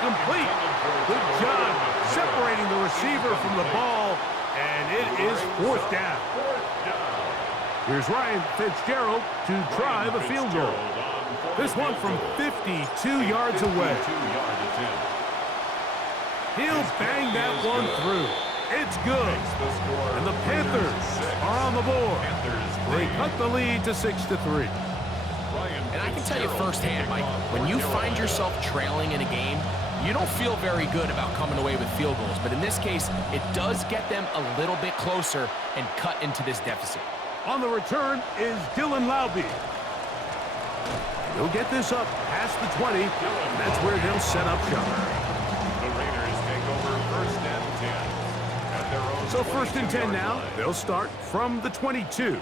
incomplete. Good job separating the receiver from the ball, and it is 4th down. Here's Ryan Fitzgerald to try the field goal. This one from 52 yards away. He'll bang that one through. It's good. And the Panthers are on the board. They cut the lead to 6-3. And I can tell you firsthand, Mike, when you find yourself trailing in a game, you don't feel very good about coming away with field goals. But in this case, it does get them a little bit closer and cut into this deficit. On the return is Dylan Laube. He'll get this up past the 20, and that's where they'll set up shop. The Raiders take over 1st and 10. At their own So 1st and 10 now. line. They'll start from the 22.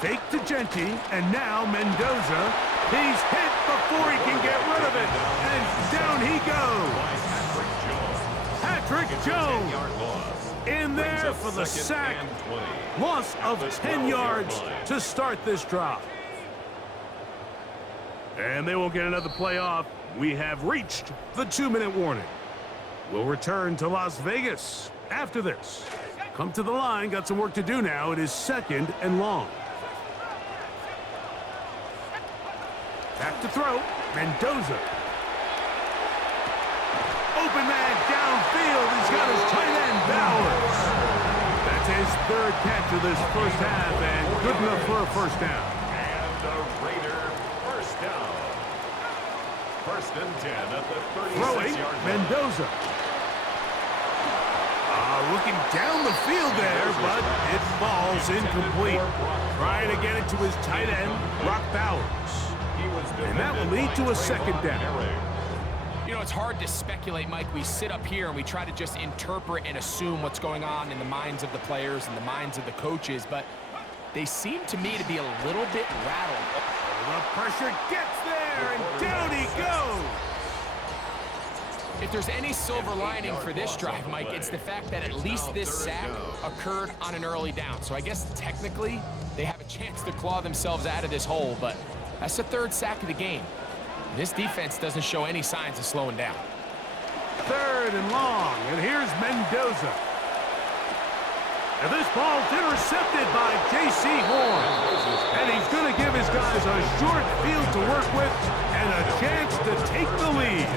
Fake to Genti, and now Mendoza. He's hit before he can get rid of it, and down he goes. Patrick Jones in there for the sack. Loss of 10 yards to start this drive. And they will get another play off. We have reached the 2-minute warning. We'll return to Las Vegas after this. Come to the line, got some work to do now. It is 2nd and long. Back to throw, Mendoza. Open man downfield, he's got his tight end, Bowers. That's his 3rd catch of this 1st half, and good enough for a 1st down. And the Raider 1st down. 1st and 10 at the 36-yard Throwing, line. Mendoza. Looking down the field there, but it falls incomplete. Trying to get it to his tight end, Brock Bowers. And that will lead to a 2nd down. You know, it's hard to speculate, Mike. We sit up here and we try to just interpret and assume what's going on in the minds of the players and the minds of the coaches, but they seem to me to be a little bit rattled. The pressure gets there, and down he goes. If there's any silver lining for this drive, Mike, it's the fact that at least this sack occurred on an early down. So I guess technically they have a chance to claw themselves out of this hole, but that's the 3rd sack of the game. This defense doesn't show any signs of slowing down. 3rd and long, and here's Mendoza. And this ball's intercepted by J.C. Horn. And he's going to give his guys a short field to work with and a chance to take the lead.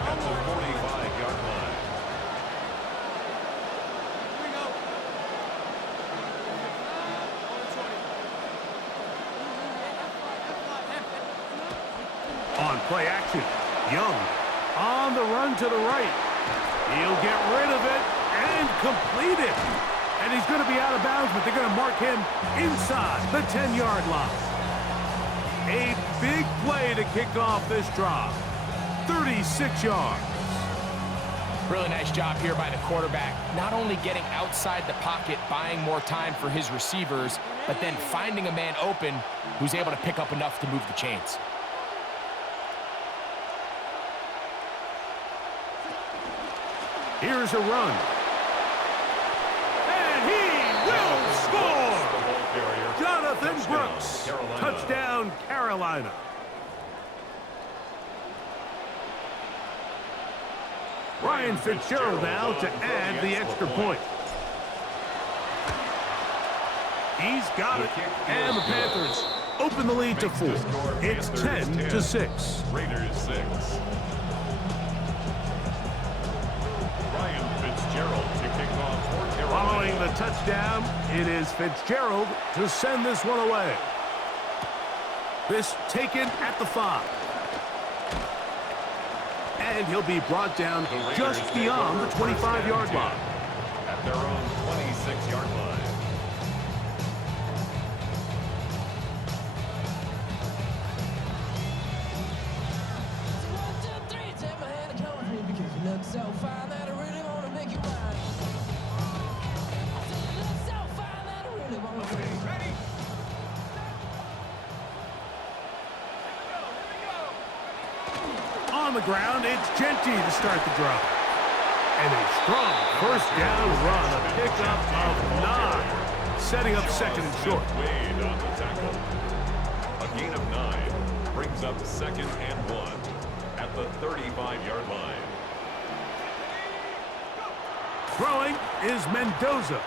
At the 45-yard line. On play action, Young on the run to the right. He'll get rid of it and complete it. And he's going to be out of bounds, but they're going to mark him inside the 10-yard line. A big play to kick off this drive. 36 yards. Really nice job here by the quarterback, not only getting outside the pocket, buying more time for his receivers, but then finding a man open who's able to pick up enough to move the chains. Here's a run. And he will score! Jonathan Brooks. Touchdown, Carolina. Ryan Fitzgerald now to add the extra point. He's got it. And the Panthers open the lead to 4. It's 10-6. Raiders 6. Ryan Fitzgerald to kick off for Carolina. Following the touchdown, it is Fitzgerald to send this one away. This taken at the 5. And he'll be brought down just beyond the 25-yard line. At their own 26-yard line. On the ground, it's Genti to start the drive. And a strong 1st down run, a pickup of 9. setting up second and short. Wade on the tackle. A gain of 9 brings up second and 1 at the 35-yard line. Throwing is Mendoza.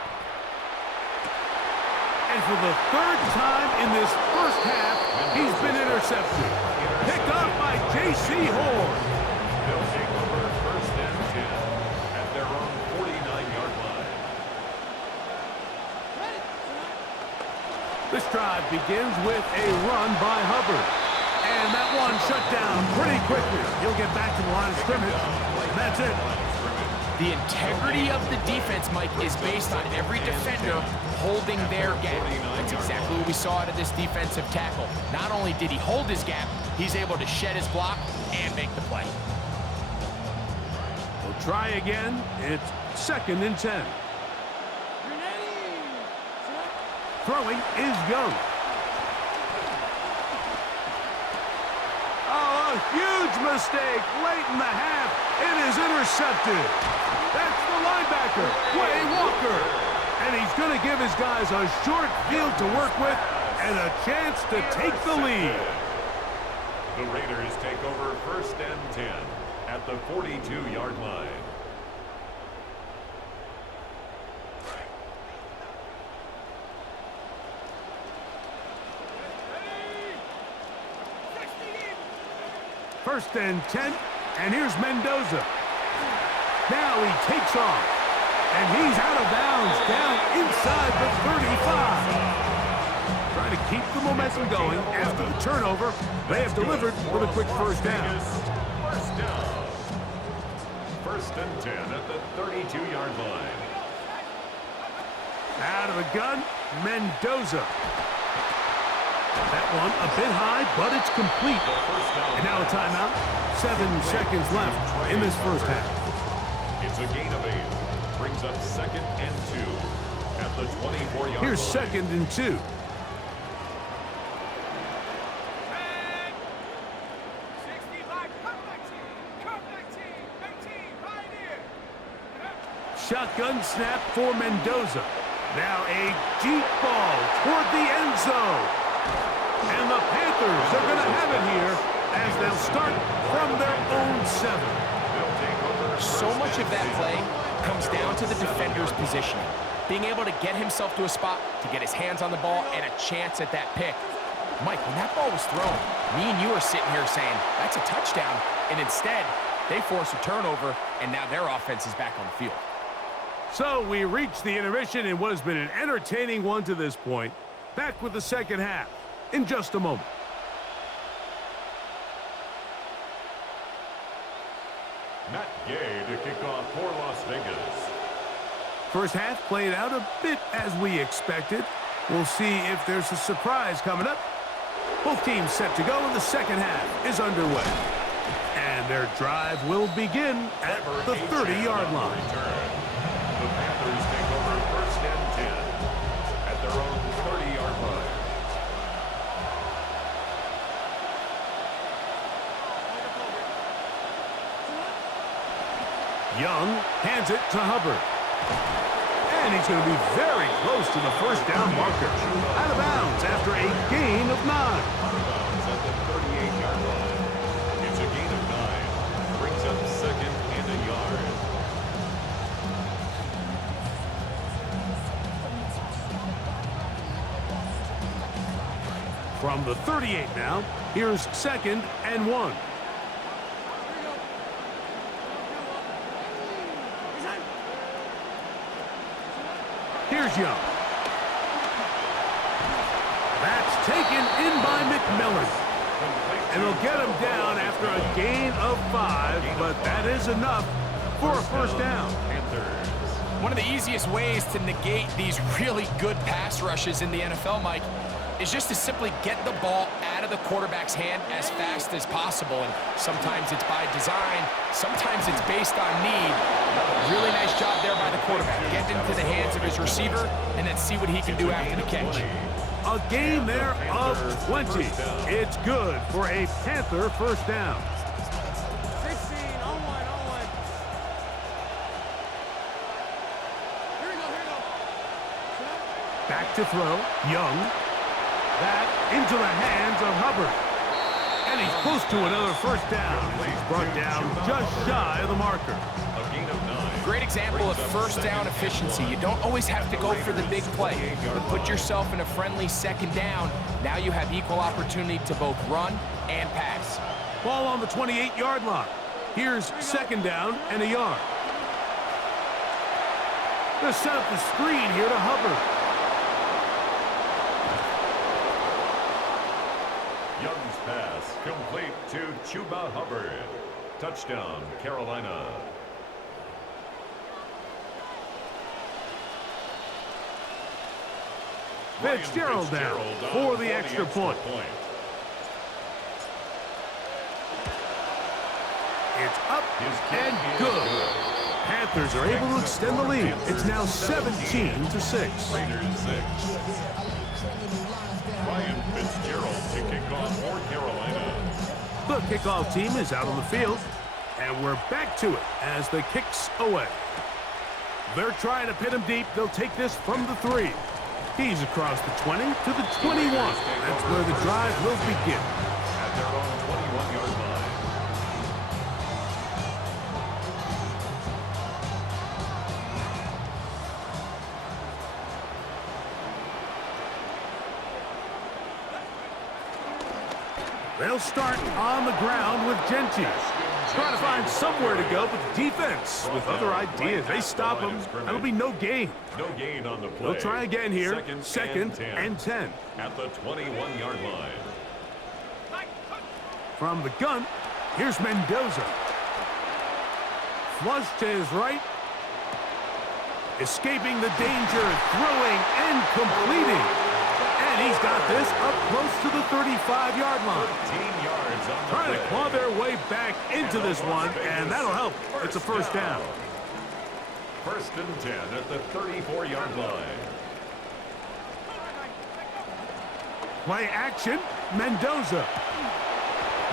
And for the third time in this first half, he's been intercepted. Picked off by J.C. Horn. They'll take over first and 10 at their own 49-yard line. This drive begins with a run by Hubbard. And that one shut down pretty quickly. He'll get back to the line of scrimmage, and that's it. The integrity of the defense, Mike, is based on every defender holding their gap. That's exactly what we saw out of this defensive tackle. Not only did he hold his gap, he's able to shed his block and make the play. We'll try again. It's second and 10. Throwing is Young. Oh, a huge mistake late in the half. It is intercepted. That's the linebacker, Quay Walker. And he's going to give his guys a short field to work with and a chance to take the lead. The Raiders take over first and 10 at the 42-yard line. First and 10, and here's Mendoza. Now he takes off, and he's out of bounds down inside the 35. Trying to keep the momentum going after the turnover. They have delivered with a quick first down. First down. First and 10 at the 32-yard line. Out of the gun, Mendoza. That one a bit high, but it's complete. And now a timeout. 7 seconds left in this first half. It's a gain of 8. Brings up second and 2 at the 24-yard line. Here's second and 2. Shotgun snap for Mendoza. Now a deep ball toward the end zone. And the Panthers are going to have it here as they'll start from their own 7. So much of that play comes down to the defender's positioning. Being able to get himself to a spot, to get his hands on the ball, and a chance at that pick. Mike, when that ball was thrown, me and you are sitting here saying, that's a touchdown. And instead, they force a turnover, and now their offense is back on the field. So we reach the intermission in what has been an entertaining one to this point. Back with the second half in just a moment. Matt Gay to kick off for Las Vegas. First half played out a bit as we expected. We'll see if there's a surprise coming up. Both teams set to go, and the second half is underway. And their drive will begin at the 30-yard line. The Panthers take over first and 10 at their own 30-yard line. Young hands it to Hubbard. And he's going to be very close to the first down marker. Out of bounds after a gain of 9. Out of bounds at the 38-yard line. It's a gain of 9. Brings up second and a yard. From the 38 now, here's second and 1. Here's Young. That's taken in by McMillan. And they'll get him down after a gain of 5, but that is enough for a first down. One of the easiest ways to negate these really good pass rushes in the NFL, Mike, is just to simply get the ball out of the quarterback's hand as fast as possible. And sometimes it's by design, sometimes it's based on need. Really nice job there by the quarterback. Get into the hands of his receiver and then see what he can do after the catch. A gain there of 20. It's good for a Panther first down. 16, on one. Here we go. Back to throw. Young. That into the hands of Hubbard. And he's close to another first down. He's brought down just shy of the marker. A gain of 9. Great example of first down efficiency. You don't always have to go for the big play, but put yourself in a friendly second down. Now you have equal opportunity to both run and pass. Ball on the 28-yard line. Here's second down and a yard. They'll set up the screen here to Hubbard. Young's pass complete to Chuba Hubbard. Touchdown, Carolina. Fitzgerald down for the extra point. It's up and good. Panthers are able to extend the lead. It's now 17-6. Raiders 6. Ryan Fitzgerald to kick off for Carolina. The kickoff team is out on the field, and we're back to it as the kicks away. They're trying to pin him deep. They'll take this from the 3. He's across the 20 to the 21. That's where the drive will begin. At their own 21-yard line. They'll start on the ground with Genty. Trying to find somewhere to go, but the defense, with other ideas, they stop him. That'll be no gain. No gain on the play. They'll try again here. Second and 10. At the 21-yard line. From the gun, here's Mendoza. Flush to his right. Escaping the danger, throwing and completing. And he's got this up close to the 35-yard line. 13 yards on the Trying to play. claw their way back into this one, and that'll help. It's a first down. First and 10 at the 34-yard line. Play action, Mendoza.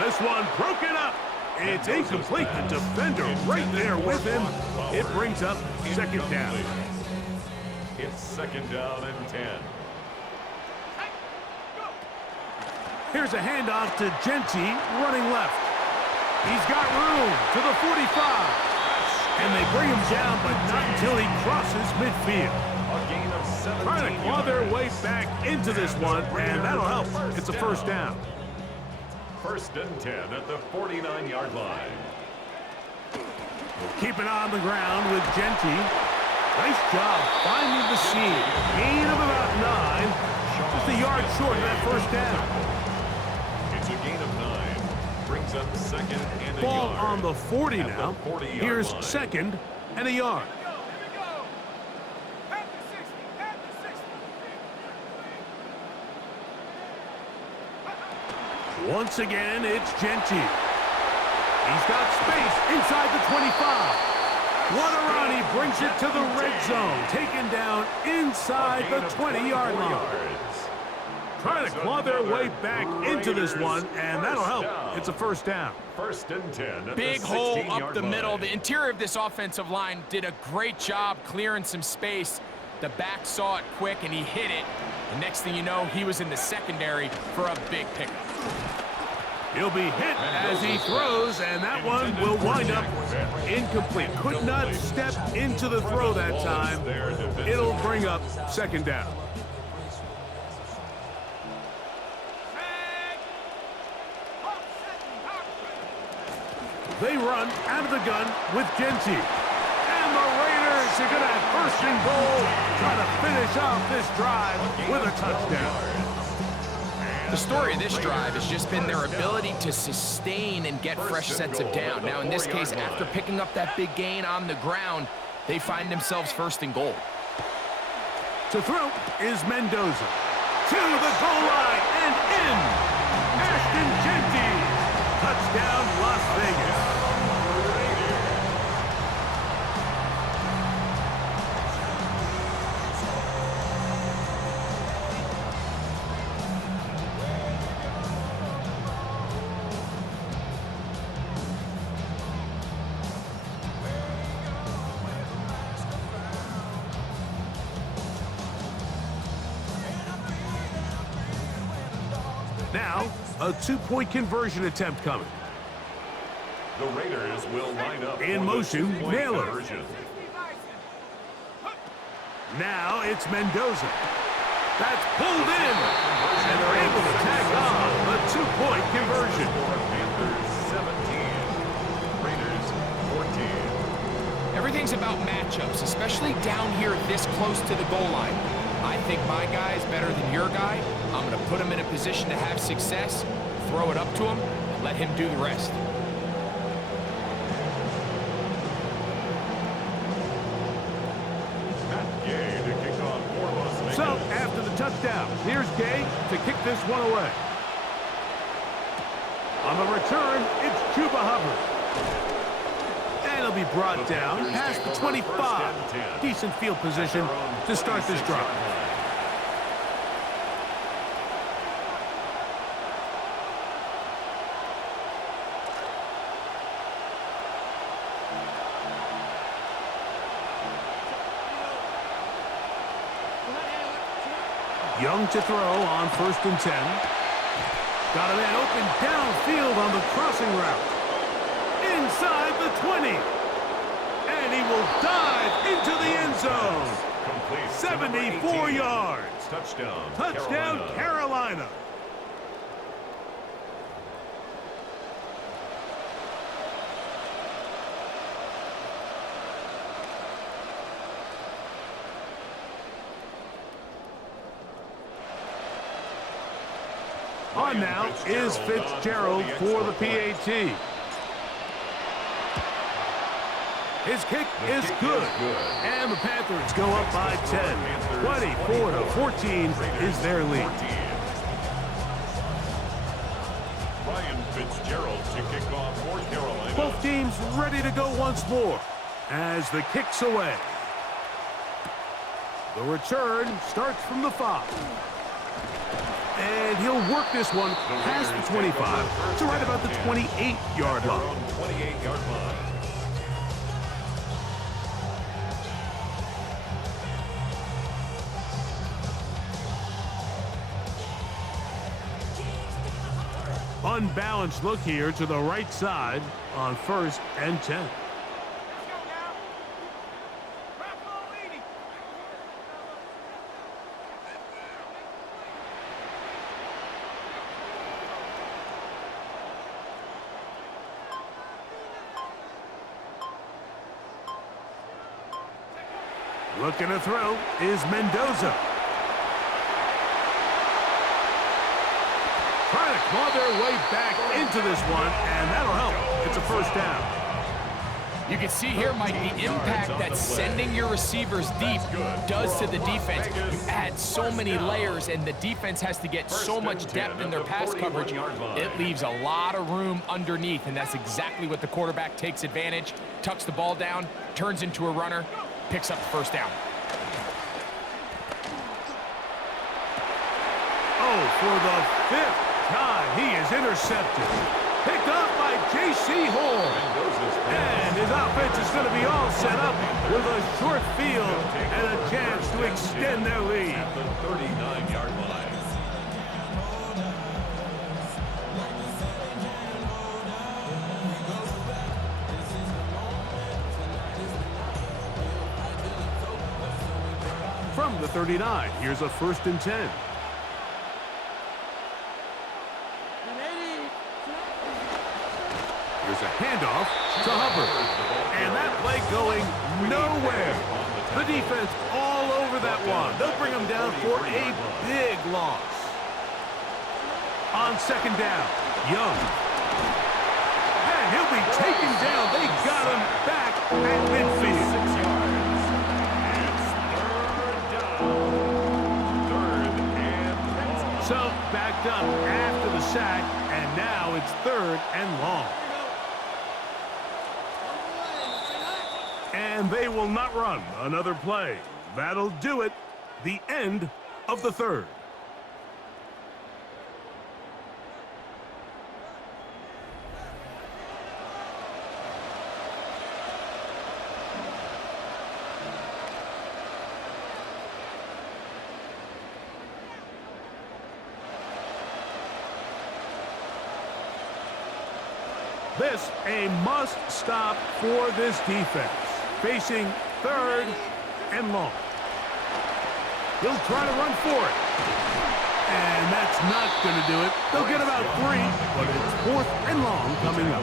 This one broken up. It's incomplete. The defender right there with him. It brings up second down. It's second down and 10. Here's a handoff to Genty, running left. He's got room to the 45. And they bring him down, but not until he crosses midfield. A gain of 17 Trying to claw their yards. way back into this one, and that'll help. It's a first down. First and 10 at the 49-yard line. Keep it on the ground with Genty. Nice job finding the seam. Gain of about 9. Just a yard short of that first down. It's a gain of 9. Brings up second and a Ball yard. on the 40 At the now. 40-yard Here's line. second and a yard. Once again, it's Genty. He's got space inside the 25. Guarani brings it to the red zone. Taken down inside the 20-yard line. Trying to claw their way back into this one, and that'll help. It's a first down. First and 10 at Big the hole 16-yard up the middle. line. The interior of this offensive line did a great job clearing some space. The back saw it quick, and he hit it. The next thing you know, he was in the secondary for a big pickup. He'll be hit as he throws, and that one will wind up incomplete. Could not step into the throw that time. It'll bring up second down. They run out of the gun with Genty. And the Raiders are going to have first and goal, try to finish off this drive with a touchdown. The story of this drive has just been their ability to sustain and get fresh sets of down. Now, in this case, after picking up that big gain on the ground, they find themselves first and goal. To throw is Mendoza. To the goal line and in. Ashton Genty. Touchdown, Las Vegas. Now, a two-point conversion attempt coming. The Raiders will line up In for motion, the two-point Naylor. conversion. Now it's Mendoza. That's pulled in. And they're able to tag on the two-point conversion. Panthers 17, Raiders 14. Everything's about matchups, especially down here this close to the goal line. I think my guy's better than your guy. I'm going to put him in a position to have success, throw it up to him, and let him do the rest. So, after the touchdown, here's Gay to kick this one away. On the return, it's Chuba Hubbard. And he'll be brought down past the 25. Decent field position to start this drive. Young to throw on 1st and 10. Got a man open downfield on the crossing route. Inside the 20. And he will dive into the end zone. 74 yards. Touchdown, Carolina. On now is Fitzgerald for the PAT. His kick is good. And the Panthers go up by 10. 24-14 is their lead. Ryan Fitzgerald to kick off for Carolina. Both teams ready to go once more as the kick's away. The return starts from the 5. And he'll work this one past the 25 to right about the 28-yard line. 28-yard line. Unbalanced look here to the right side on 1st and 10. Looking to throw is Mendoza. Trying to claw their way back into this one, and that'll help. It's a 1st down. You can see here, Mike, the impact that sending your receivers deep does to the defense. You add so many layers, and the defense has to get so much depth in their pass coverage. It leaves a lot of room underneath, and that's exactly what the quarterback takes advantage, tucks the ball down, turns into a runner, picks up the 1st down. Oh, for the 5th time, he is intercepted. Picked off by J.C. Horn. And his offense is going to be all set up with a short field and a chance to extend their lead. At the 39-yard line. From the 39, here's a 1st and 10. Here's a handoff to Hubbard. And that play going nowhere. The defense all over that one. They'll bring him down for a big loss. On 2nd down, Young. And he'll be taken down. They got him back at midfield. 6 yards. It's 3rd down. 3rd and long. So backed up after the sack, and now it's 3rd and long. And they will not run another play. That'll do it. The end of the 3rd. This a must stop for this defense. Facing 3rd and long. He'll try to run for it. And that's not going to do it. They'll get about 3, but it's 4th and long coming up.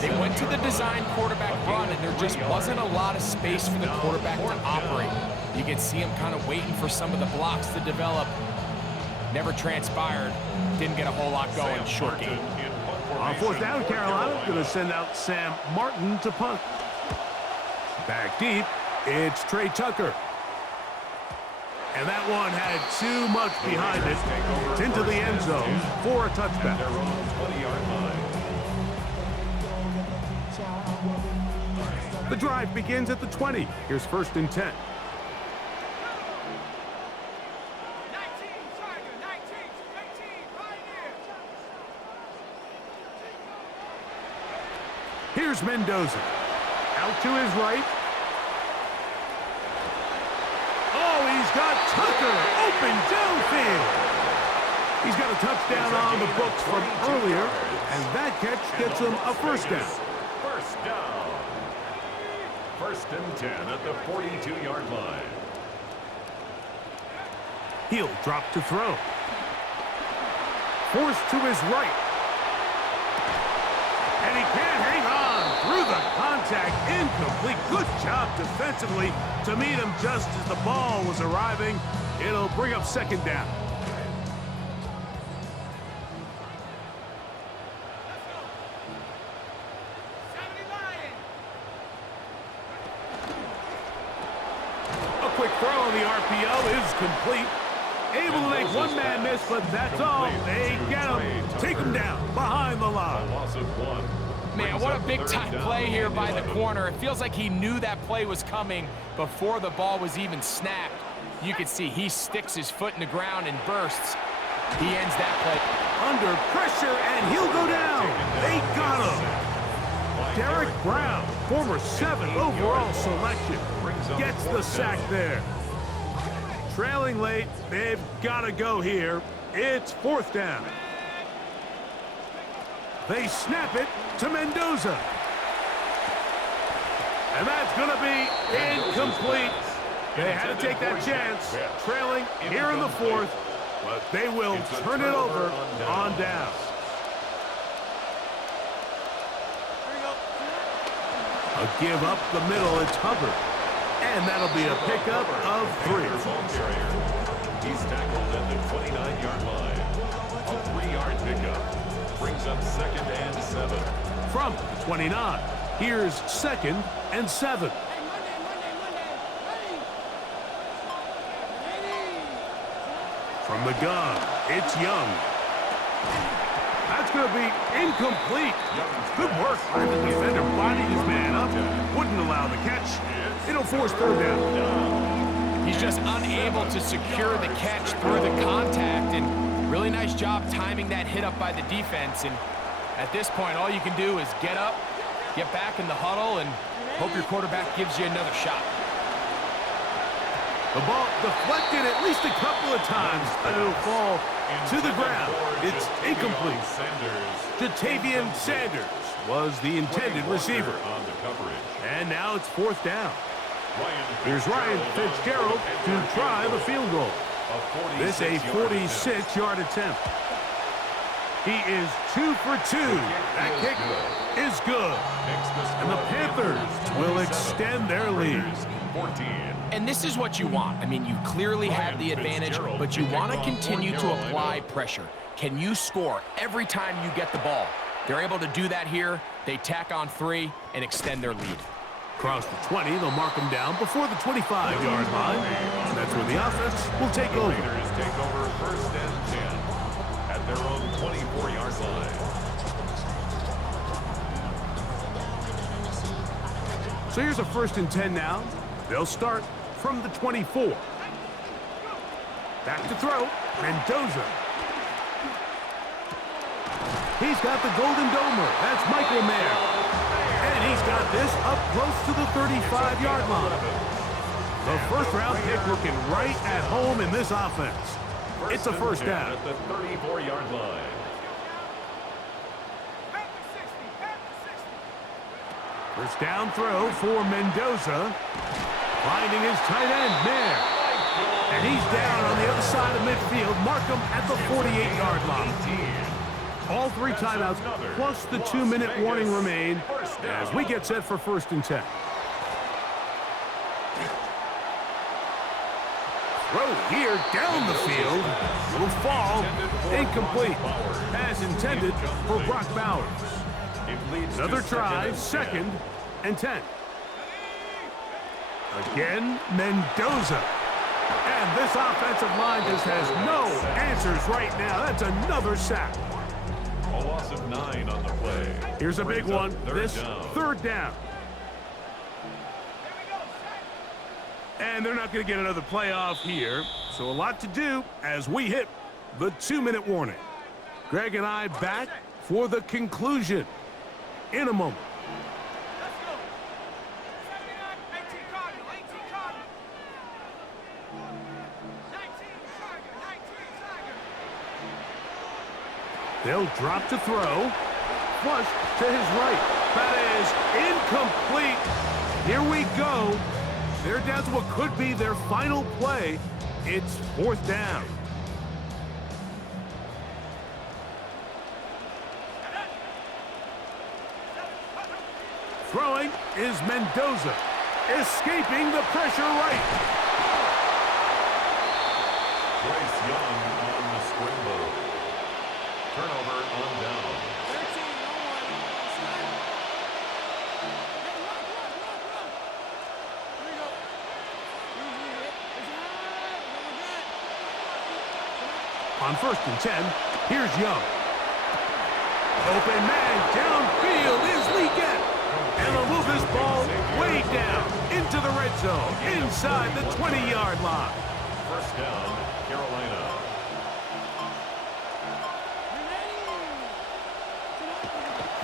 They went to the design quarterback run, and there just wasn't a lot of space for the quarterback to operate. You could see him kind of waiting for some of the blocks to develop. Never transpired. Didn't get a whole lot going. Short game. On 4th down, Carolina going to send out Sam Martin to punt. Back deep, it's Trey Tucker. And that one had too much behind it. It's into the end zone for a touchback. The drive begins at the 20. Here's 1st and 10. Here's Mendoza. Out to his right. Oh, he's got Tucker open downfield. He's got a touchdown on the books from earlier, and that catch gets him a 1st down. 1st down. 1st and 10 at the 42-yard line. He'll drop to throw. Forced to his right. And he can't hang on through the contact. Incomplete. Good job defensively to meet him just as the ball was arriving. It'll bring up 2nd down. A quick throw on the RPO is complete. Able to make one man miss, but that's all. They get him. Take him down behind the line. Man, what a big-time play here by the corner. It feels like he knew that play was coming before the ball was even snapped. You can see he sticks his foot in the ground and bursts. He ends that play. Under pressure, and he'll go down. They got him. Derek Brown, former 7th overall selection, gets the sack there. Trailing late, they've got to go here. It's 4th down. They snap it to Mendoza. And that's going to be incomplete. They had to take that chance, trailing here in the 4th, but they will turn it over on down. A give up the middle, it's Hubbard. And that'll be a pickup of 3. He's tackled at the 29-yard line. A 3-yard pickup brings up 2nd and 7. From the 29, here's 2nd and 7. From the gun, it's Young. That's going to be incomplete. Good work by the defender, bodied his man up, wouldn't allow the catch. It'll force 3rd down. He's just unable to secure the catch through the contact, and really nice job timing that hit up by the defense. And at this point, all you can do is get up, get back in the huddle, and hope your quarterback gives you another shot. The ball deflected at least a couple of times, but it'll fall to the ground. It's incomplete. Jatavian Sanders was the intended receiver. And now it's 4th down. Here's Ryan Fitzgerald to try the field goal. This a 46-yard attempt. He is 2 for 2. That kick is good. And the Panthers will extend their lead. And this is what you want. I mean, you clearly have the advantage, but you want to continue to apply pressure. Can you score every time you get the ball? They're able to do that here. They tack on 3 and extend their lead. Across the 20, they'll mark them down before the 25-yard line. That's where the offense will take over. Raiders take over 1st and 10 at their own 24-yard line. So here's a 1st and 10 now. They'll start from the 24. Back to throw. Mendoza. He's got the Golden Domer. That's Michael Mayer. And he's got this up close to the 35-yard line. The 1st-round pick looking right at home in this offense. It's a 1st down. At the 34-yard line. First down throw for Mendoza. Finding his tight end, Mayer. And he's down on the other side of midfield. Mark him at the 48-yard line. All 3 timeouts plus the 2-minute warning remain as we get set for 1st and 10. Throw here down the field. Will fall. Incomplete. Pass intended for Brock Bowers. Another try, 2nd and 10. Again, Mendoza. And this offensive line just has no answers right now. That's another sack. A loss of 9 on the play. Here's a big one. This third down. And they're not going to get another playoff here. So a lot to do as we hit the 2-minute warning. Greg and I back for the conclusion in a moment. They'll drop to throw. Flush to his right. That is incomplete. Here we go. They're down to what could be their final play. It's 4th down. Throwing is Mendoza. Escaping the pressure right. Bryce Young on the scramble. Turnover on down. 13-0-1. On 1st and 10, here's Young. Open man downfield is Leggett. And they'll move this ball way down into the red zone, inside the 20-yard line. 1st down, Carolina.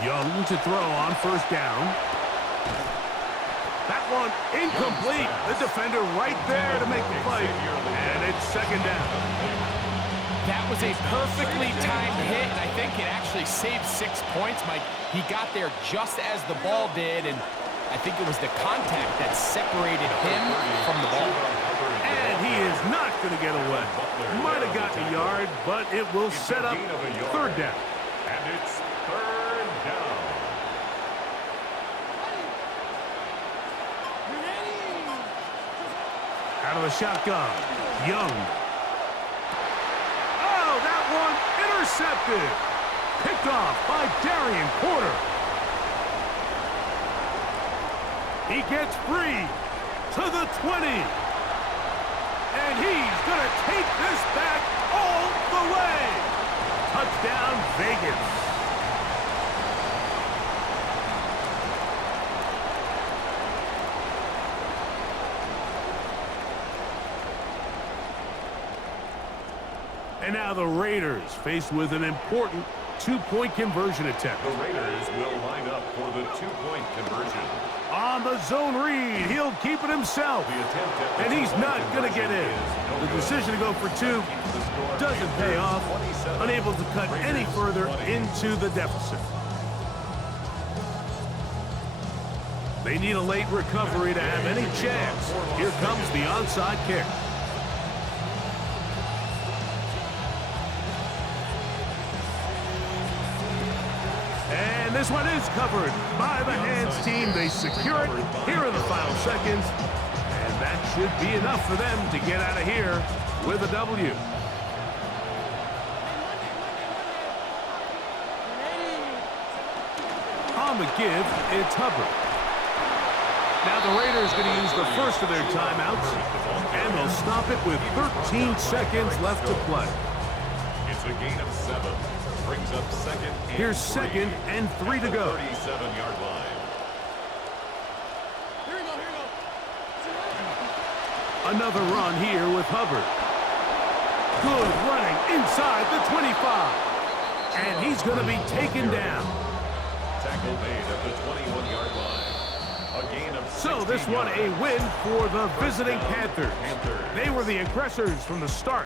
Young to throw on 1st down. That one incomplete. The defender right there to make the play. And it's 2nd down. That was a perfectly timed hit, and I think it actually saved 6 points, Mike. He got there just as the ball did, and I think it was the contact that separated him from the ball. And he is not going to get away. Might have gotten a yard, but it will set up 3rd down. And it's 3rd down. Out of the shotgun, Young. Oh, that one intercepted. Picked off by Darian Porter. He gets free to the 20. And he's going to take this back all the way. Touchdown, Vegas. And now the Raiders faced with an important 2-point conversion attempt. The Raiders will line up for the 2-point conversion. On the zone read, he'll keep it himself. And he's not going to get in. The decision to go for 2 doesn't pay off. Unable to cut any further into the deficit. They need a late recovery to have any chance. Here comes the onside kick. And this one is covered by the hands team. They secure it here in the final seconds. And that should be enough for them to get out of here with a W. On the give, it's Hubbard. Now the Raiders going to use the first of their timeouts. And they'll stop it with 13 seconds left to play. It's a gain of 7. Brings up 2nd and 3. Here's 2nd and 3 to go. 37-yard line. Here we go. Another run here with Hubbard. Good running inside the 25. And he's going to be taken down. Tackle made at the 21-yard line. A gain of 16 So this one a win for the visiting Panthers. They were the aggressors from the start.